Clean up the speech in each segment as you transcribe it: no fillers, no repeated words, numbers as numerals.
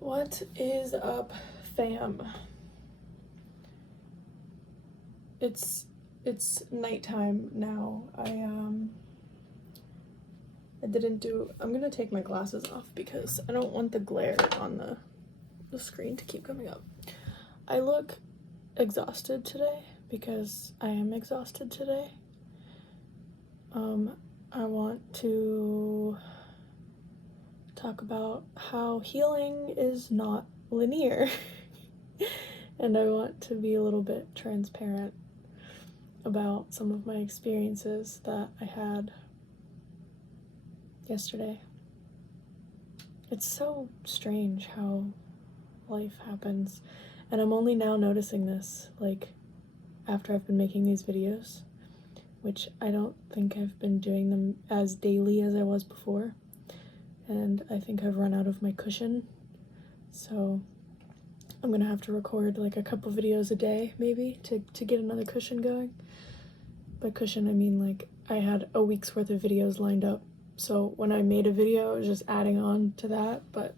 What is up, fam? It's nighttime now. I'm gonna take my glasses off because I don't want the glare on the screen to keep coming up. I look exhausted today because I am exhausted today. I want to talk about how healing is not linear. And I want to be a little bit transparent about some of my experiences that I had yesterday. It's so strange how life happens, and I'm only now noticing this, like, after I've been making these videos, which I don't think I've been doing them as daily as I was before, and I think I've run out of my cushion, so I'm gonna have to record like a couple videos a day, maybe, to get another cushion going. By cushion, I mean like I had a week's worth of videos lined up, so when I made a video, I was just adding on to that. But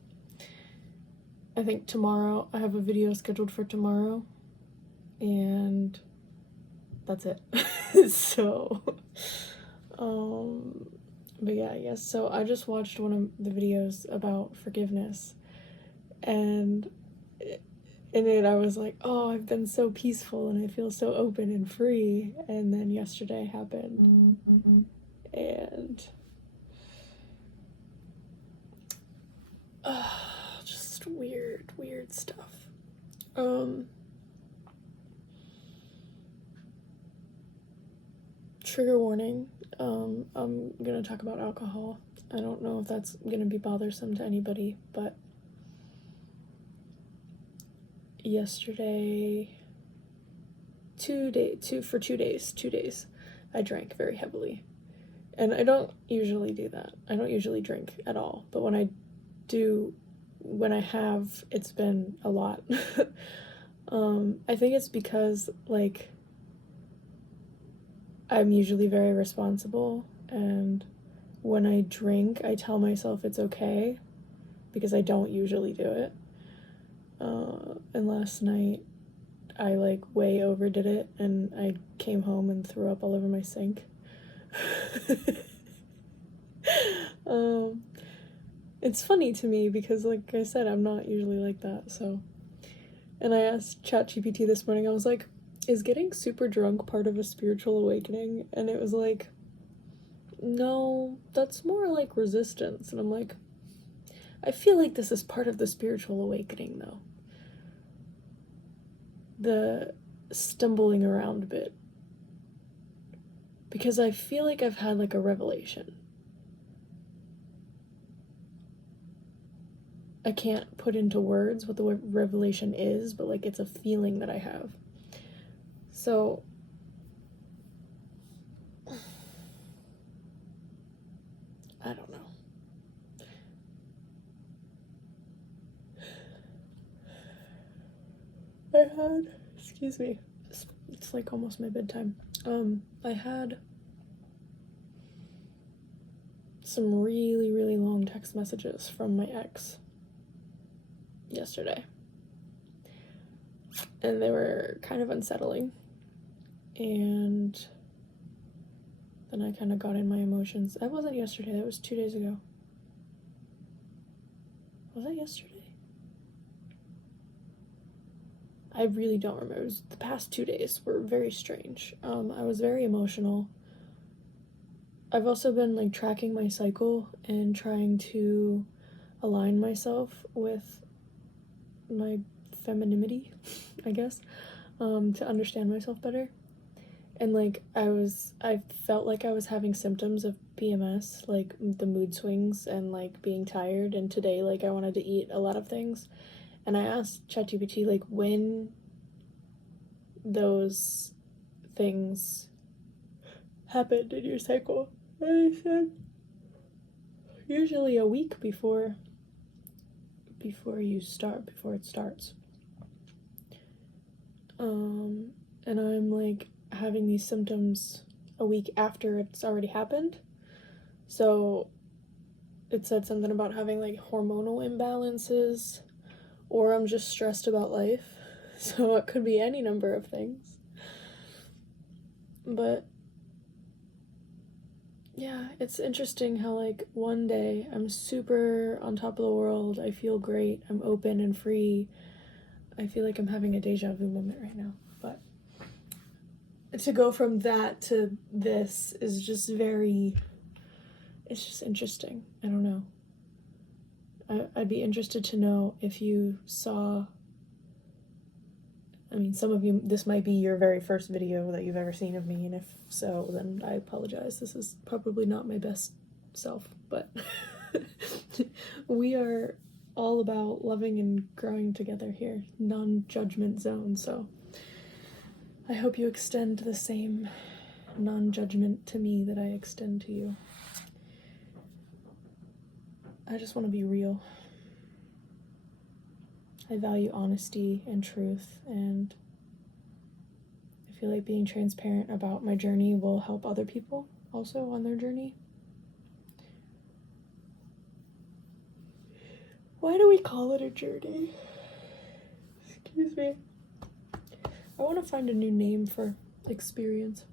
I think tomorrow, I have a video scheduled for tomorrow, and that's it. So, but yeah, yes, so I just watched one of the videos about forgiveness, and in it I was like, oh, I've been so peaceful and I feel so open and free, and then yesterday happened, and just weird stuff. Trigger warning, I'm gonna talk about alcohol. I don't know if that's gonna be bothersome to anybody, but yesterday, 2 days, I drank very heavily. And I don't usually do that. I don't usually drink at all. But when I do, when I have, it's been a lot. I think it's because, like, I'm usually very responsible, and when I drink, I tell myself it's okay, because I don't usually do it. And last night, I, like, way overdid it, and I came home and threw up all over my sink. It's funny to me because, like I said, I'm not usually like that, so. And I asked ChatGPT this morning, I was like, is getting super drunk part of a spiritual awakening? And it was like, no, that's more like resistance. And I'm like, I feel like this is part of the spiritual awakening, though. The stumbling around bit. Because I feel like I've had, like, a revelation. I can't put into words what the revelation is, but, like, it's a feeling that I have. So, I don't know. Excuse me, it's like almost my bedtime. I had some really long text messages from my ex yesterday, and they were kind of unsettling, and then I kind of got in my emotions. That wasn't yesterday, that was 2 days ago. Was that yesterday? I really don't remember. It was the past 2 days were very strange. I was very emotional. I've also been, like, tracking my cycle and trying to align myself with my femininity, I guess, to understand myself better. And, like, I felt like I was having symptoms of PMS, like the mood swings and, like, being tired, and today, like, I wanted to eat a lot of things. And I asked ChatGPT, like, when those things happened in your cycle. And I said, usually a week before it starts. And I'm, like, having these symptoms a week after it's already happened. So it said something about having, like, hormonal imbalances, or I'm just stressed about life. So it could be any number of things. But yeah, it's interesting how, like, one day I'm super on top of the world, I feel great, I'm open and free. I feel like I'm having a deja vu moment right now. But to go from that to this is just it's just interesting. I don't know. I'd be interested to know if you saw, I mean, some of you, this might be your very first video that you've ever seen of me, and if so, then I apologize. This is probably not my best self, but we are all about loving and growing together here, non-judgment zone, so I hope you extend the same non-judgment to me that I extend to you. I just want to be real. I value honesty and truth, and I feel like being transparent about my journey will help other people also on their journey. Why do we call it a journey? Excuse me. I want to find a new name for experience.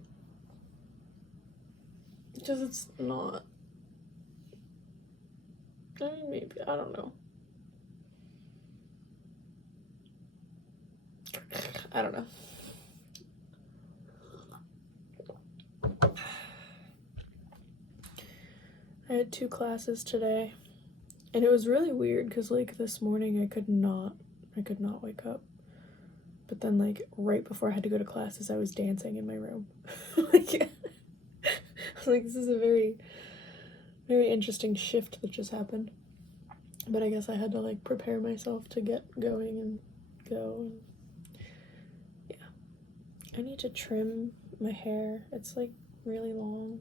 Because it's not. I mean, maybe. I don't know. I don't know. I had 2 classes today, and it was really weird because, like, this morning I could not wake up. But then, like, right before I had to go to classes, I was dancing in my room. Like, I was like, this is a very, very interesting shift that just happened. But I guess I had to, like, prepare myself to get going and go. And yeah. I need to trim my hair. It's, like, really long.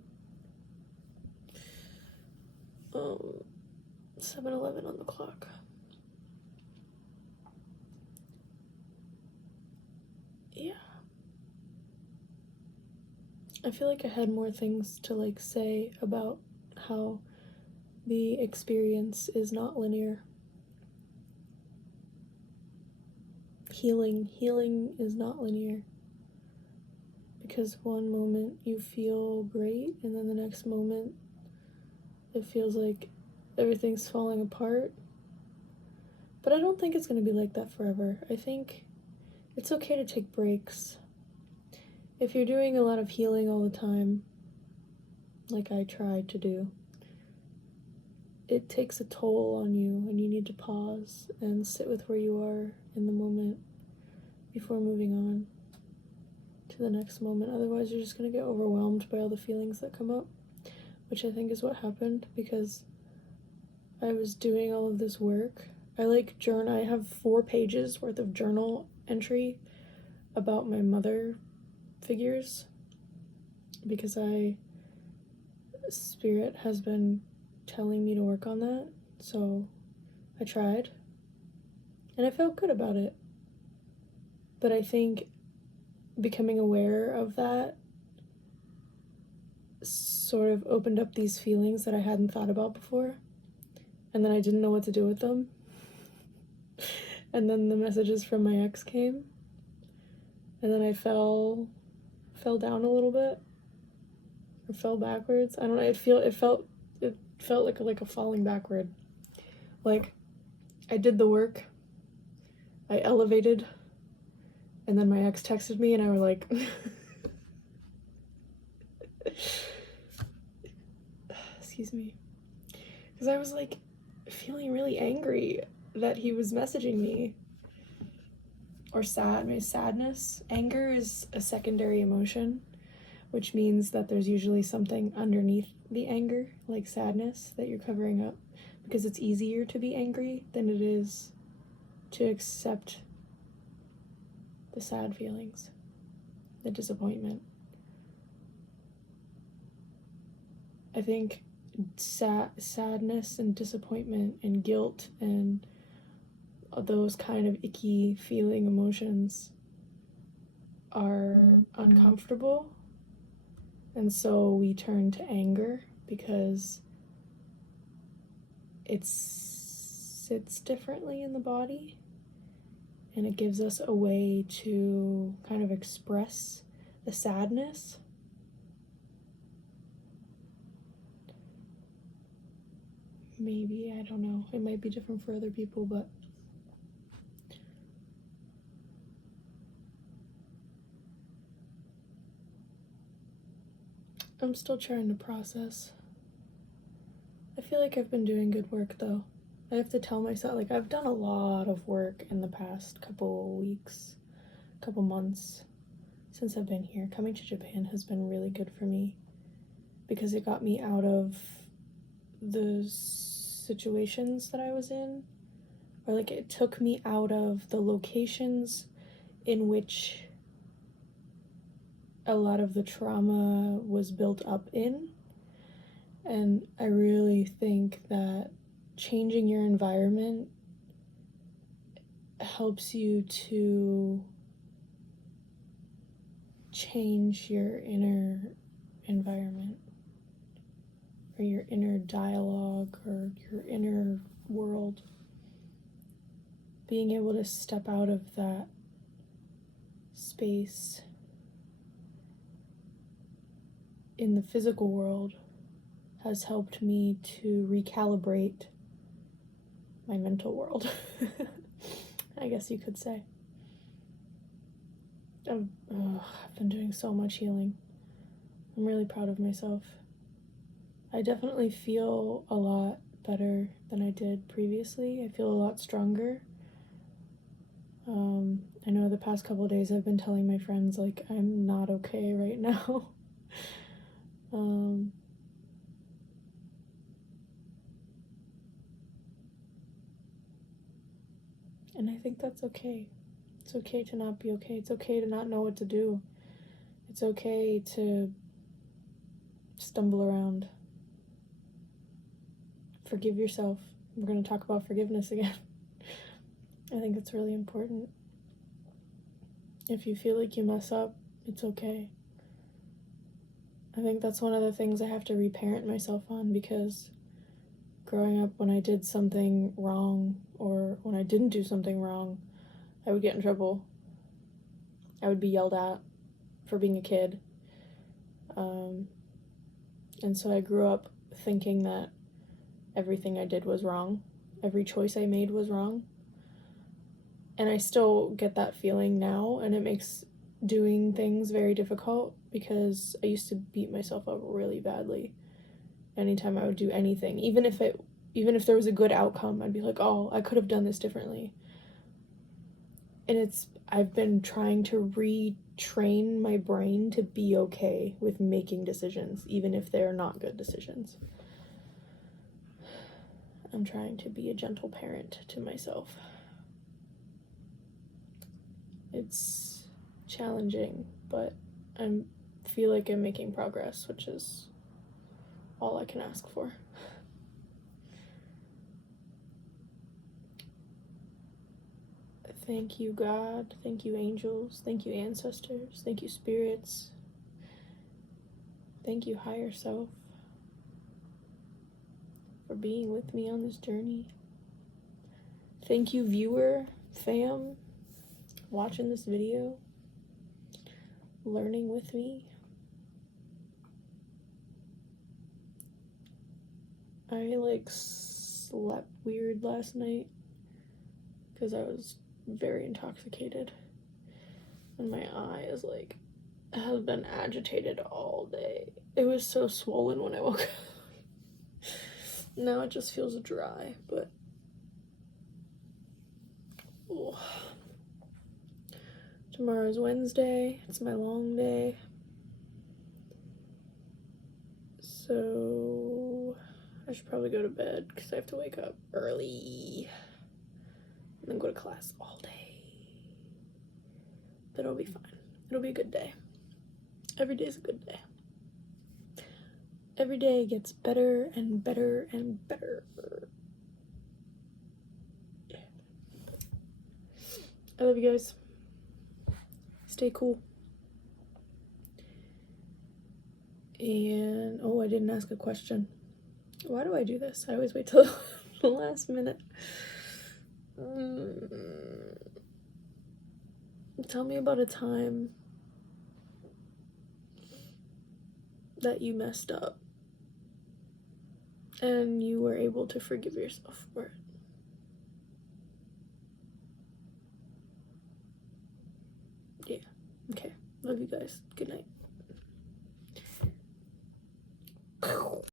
7-Eleven on the clock. Yeah. I feel like I had more things to, like, say about how the experience is not linear. Healing is not linear. Because one moment you feel great, and then the next moment it feels like everything's falling apart. But I don't think it's going to be like that forever. I think it's okay to take breaks. If you're doing a lot of healing all the time, like I tried to do, it takes a toll on you, and you need to pause and sit with where you are in the moment before moving on to the next moment. Otherwise, you're just going to get overwhelmed by all the feelings that come up, which I think is what happened because I was doing all of this work. I have 4 pages worth of journal entry about my mother figures because Spirit has been telling me to work on that, so I tried and I felt good about it. But I think becoming aware of that sort of opened up these feelings that I hadn't thought about before, and then I didn't know what to do with them. And then the messages from my ex came, and then I fell down a little bit, or fell backwards. I don't know. It felt like a falling backward. Like, I did the work, I elevated, and then my ex texted me, and I was like, excuse me, because I was like feeling really angry that he was messaging me, or sad. My sadness. Anger is a secondary emotion, which means that there's usually something underneath the anger, like sadness, that you're covering up, because it's easier to be angry than it is to accept the sad feelings, the disappointment. I think sadness and disappointment and guilt and those kind of icky feeling emotions are uncomfortable, and so we turn to anger because it sits differently in the body, and it gives us a way to kind of express the sadness. Maybe, I don't know, it might be different for other people, but I'm still trying to process. I feel like I've been doing good work though. I have to tell myself, like, I've done a lot of work in the past couple weeks, couple months since I've been here. Coming to Japan has been really good for me because it got me out of the situations that I was in, or like it took me out of the locations in which a lot of the trauma was built up in. And I really think that changing your environment helps you to change your inner environment, or your inner dialogue, or your inner world. Being able to step out of that space in the physical world has helped me to recalibrate my mental world, I guess you could say. I've been doing so much healing. I'm really proud of myself. I definitely feel a lot better than I did previously. I feel a lot stronger. I know the past couple of days I've been telling my friends, like, I'm not okay right now. And I think that's okay. It's okay to not be okay. It's okay to not know what to do. It's okay to stumble around. Forgive yourself. We're going to talk about forgiveness again. I think it's really important. If you feel like you mess up, it's okay. I think that's one of the things I have to reparent myself on, because growing up, when I did something wrong, or when I didn't do something wrong, I would get in trouble. I would be yelled at for being a kid. And so I grew up thinking that everything I did was wrong. Every choice I made was wrong. And I still get that feeling now, and it makes doing things very difficult, because I used to beat myself up really badly anytime I would do anything. Even if there was a good outcome, I'd be like, oh, I could have done this differently. And I've been trying to retrain my brain to be okay with making decisions, even if they're not good decisions. I'm trying to be a gentle parent to myself. It's challenging, but I feel like I'm making progress, which is all I can ask for. Thank you, God. Thank you, angels. Thank you, ancestors. Thank you, spirits. Thank you, higher self, for being with me on this journey. Thank you, viewer, fam, watching this video, learning with me. I slept weird last night because I was very intoxicated, and my eye has been agitated all day. It was so swollen when I woke up. Now it just feels dry, but tomorrow's Wednesday. It's my long day, so I should probably go to bed because I have to wake up early and then go to class all day. But it'll be fine. It'll be a good day. Every day's a good day. Every day gets better and better and better. I love you guys. Stay cool. And, I didn't ask a question. Why do I do this? I always wait till the last minute. Tell me about a time that you messed up and you were able to forgive yourself for it. Yeah. Okay. Love you guys. Good night.